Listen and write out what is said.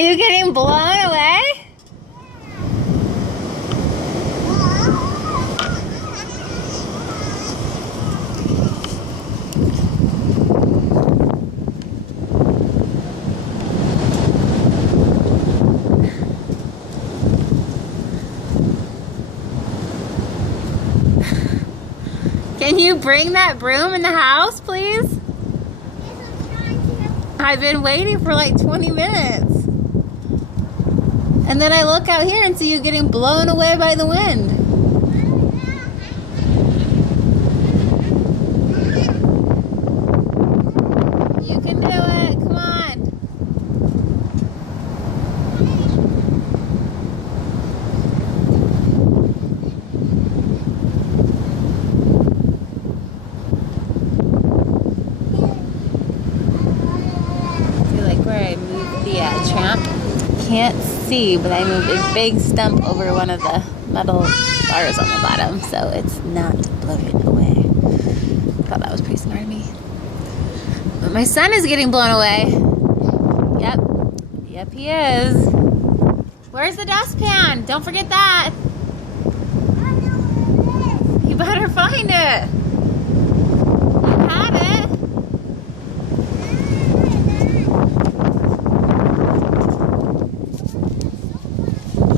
you getting blown away? Can you bring that broom in the house, please? Yes, I'm trying to. I've been waiting for like 20 minutes. And then I look out here and see you getting blown away by the wind. You can do it. Come on. You like where I moved the tramp? Can't see, but I moved a big stump over one of the metal bars on the bottom, so it's not blown away. Thought that was pretty smart of me. But my son is getting blown away. Yep, he is. Where's the dustpan? Don't forget that. You better find it.